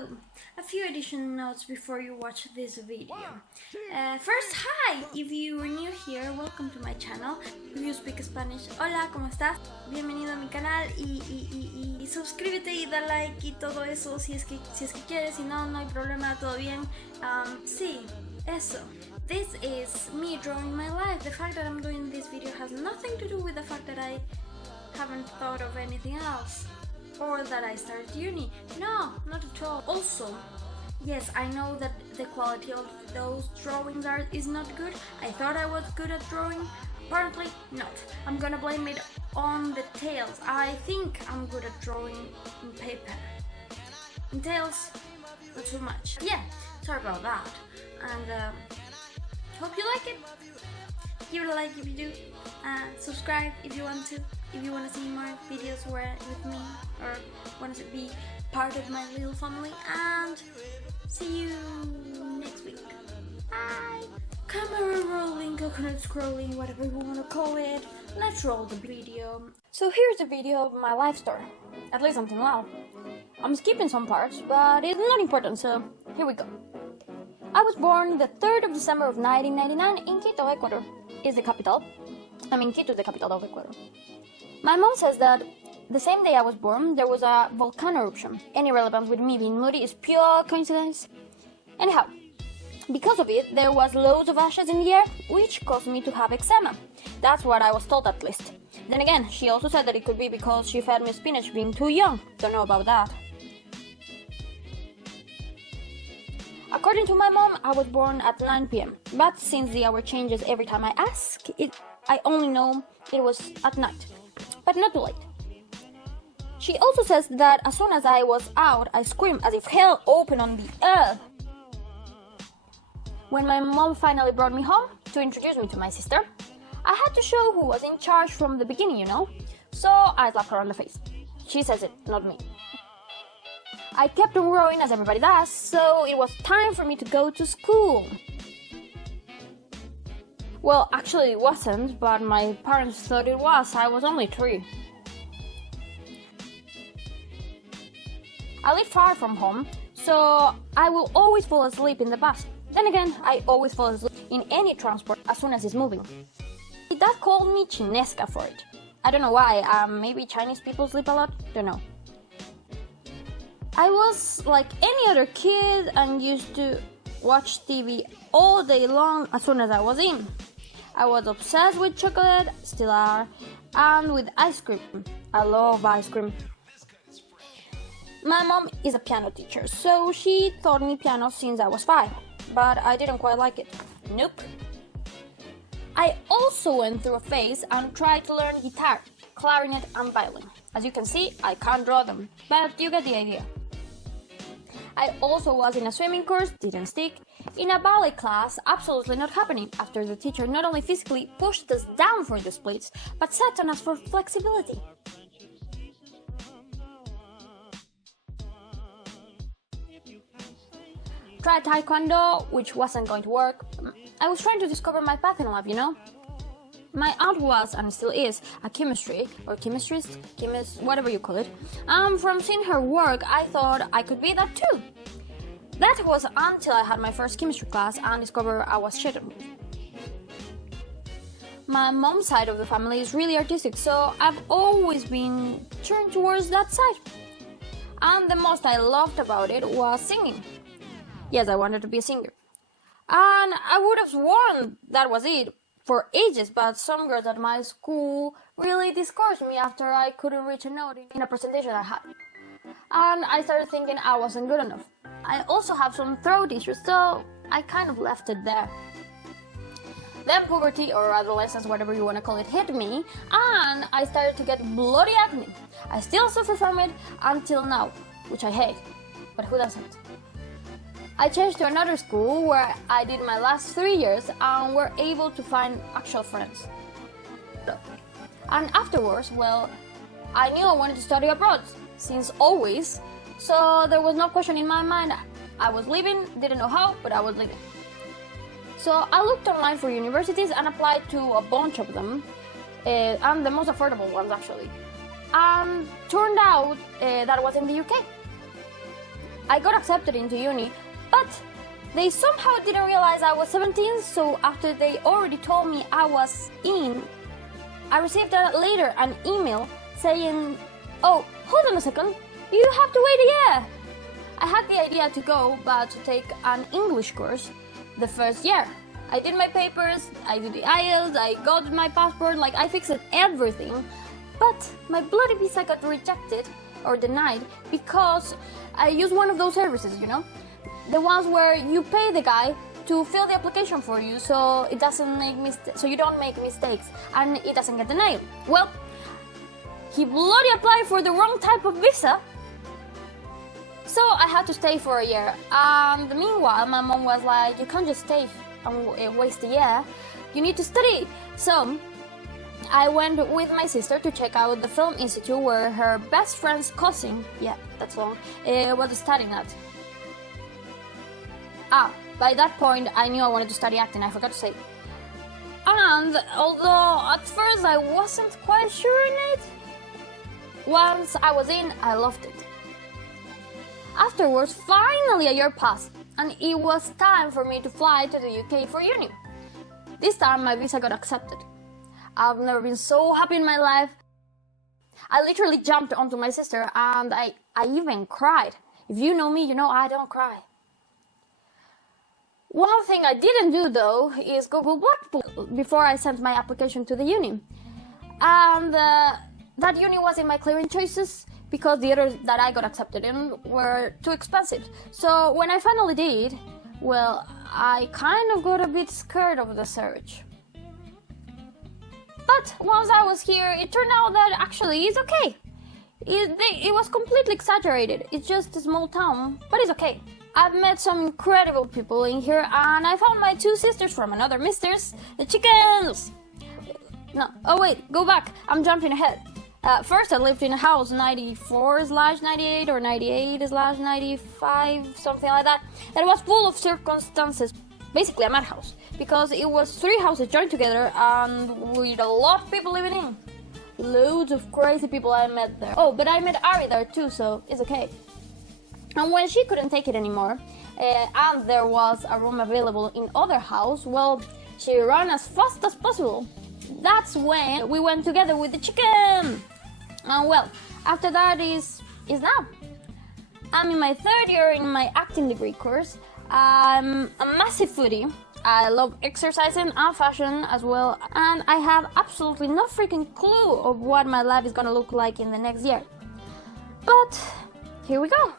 So, a few additional notes before you watch this video. First, hi! If you are new here, welcome to my channel. If you speak Spanish, hola, ¿cómo estás? Bienvenido a mi canal y suscríbete y da like y todo eso si es que quieres, si no, no hay problema, todo bien. Sí, eso. This is me drawing my life. The fact that I'm doing this video has nothing to do with the fact that I haven't thought of anything else. Or that I started uni. No, not at all. Also, yes, I know that the quality of those drawings is not good. I thought I was good at drawing. Apparently not. I'm gonna blame it on the tails. I think I'm good at drawing in paper. In tails, not too much. Yeah, sorry about that. And hope you like it. Give it a like if you do. Subscribe if you want to. If you want to see more videos with me or want to be part of my little family, and see you next week. Bye! Camera rolling, coconut scrolling, whatever you want to call it. Let's roll the video. So here's the video of my life story, at least until now. I'm skipping some parts, but it's not important, so here we go. I was born the 3rd of December of 1999 in Quito, Ecuador. Is the capital. Quito is the capital of Ecuador. My mom says that the same day I was born, there was a volcano eruption. Any relevance with me being moody is pure coincidence. Anyhow, because of it, there was loads of ashes in the air, which caused me to have eczema. That's what I was told at least. Then again, she also said that it could be because she fed me spinach being too young. Don't know about that. According to my mom, I was born at 9 p.m. But since the hour changes every time I ask, I only know it was at night. But not too late. She also says that as soon as I was out, I screamed as if hell opened on the earth. When my mom finally brought me home to introduce me to my sister, I had to show who was in charge from the beginning, you know? So I slapped her on the face. She says it, not me. I kept on growing as everybody does, so it was time for me to go to school. Well, actually it wasn't, but my parents thought it was. I was only 3. I live far from home, so I will always fall asleep in the bus. Then again, I always fall asleep in any transport as soon as it's moving. Dad called me chinesca for it. I don't know why, maybe Chinese people sleep a lot? Don't know. I was like any other kid and used to watch TV all day long as soon as I was in. I was obsessed with chocolate, still are, and with ice cream. I love ice cream. My mom is a piano teacher, so she taught me piano since I was 5, but I didn't quite like it. Nope. I also went through a phase and tried to learn guitar, clarinet, and violin. As you can see, I can't draw them, but you get the idea. I also was in a swimming course, didn't stick. In a ballet class, absolutely not happening, after the teacher not only physically pushed us down for the splits, but sat on us for flexibility. Tried taekwondo, which wasn't going to work. I was trying to discover my path in life, you know? My aunt was, and still is, a chemist, whatever you call it. From seeing her work, I thought I could be that too. That was until I had my first chemistry class and discovered I was shit at it. My mom's side of the family is really artistic, so I've always been turned towards that side. And the most I loved about it was singing. Yes, I wanted to be a singer. And I would have sworn that was it for ages, but some girls at my school really discouraged me after I couldn't reach a note in a presentation I had. And I started thinking I wasn't good enough. I also have some throat issues, so I kind of left it there. Then puberty, or adolescence, whatever you want to call it, hit me, and I started to get bloody acne. I still suffer from it until now, which I hate, but who doesn't? I changed to another school where I did my last 3 years and were able to find actual friends. And afterwards, well, I knew I wanted to study abroad, since always, so there was no question in my mind. I was leaving, didn't know how, but I was leaving. So I looked online for universities and applied to a bunch of them, and the most affordable ones actually. And turned out that was in the UK. I got accepted into uni, but they somehow didn't realize I was 17, so after they already told me I was in, I received later an email saying, "Oh, hold on a second, you have to wait a year." I had the idea to go, but to take an English course the first year. I did my papers, I did the IELTS, I got my passport, like I fixed everything. But my bloody visa got rejected or denied because I used one of those services, you know? The ones where you pay the guy to fill the application for you so it doesn't make so you don't make mistakes and it doesn't get denied. Well, he bloody applied for the wrong type of visa. So I had to stay for a year. And meanwhile, my mom was like, "You can't just stay and waste a year. You need to study." So I went with my sister to check out the film institute where her best friend's cousin, yeah, that's long, was studying at. By that point, I knew I wanted to study acting, I forgot to say. And although at first I wasn't quite sure in it, once I was in, I loved it. Afterwards, finally a year passed, and it was time for me to fly to the UK for uni. This time my visa got accepted. I've never been so happy in my life. I literally jumped onto my sister and I even cried. If you know me, you know I don't cry. One thing I didn't do though is Google Blackpool before I sent my application to the uni. And that uni was in my clearing choices because the others that I got accepted in were too expensive. So when I finally did, well, I kind of got a bit scared of the search. But once I was here, it turned out that actually it's okay. It was completely exaggerated. It's just a small town, but it's okay. I've met some incredible people in here, and I found my two sisters from another misters, the chickens! No, oh wait, go back, I'm jumping ahead. First I lived in a house 94/98 or 98/95, something like that. That was full of circumstances, basically a madhouse, because it was 3 houses joined together and with a lot of people living in. Loads of crazy people I met there. Oh, but I met Ari there too, so it's okay. And when she couldn't take it anymore, and there was a room available in other house, well, she ran as fast as possible. That's when we went together with the chicken. And well, after that is now. I'm in my 3rd year in my acting degree course. I'm a massive foodie. I love exercising and fashion as well, and I have absolutely no freaking clue of what my life is gonna look like in the next year. But here we go.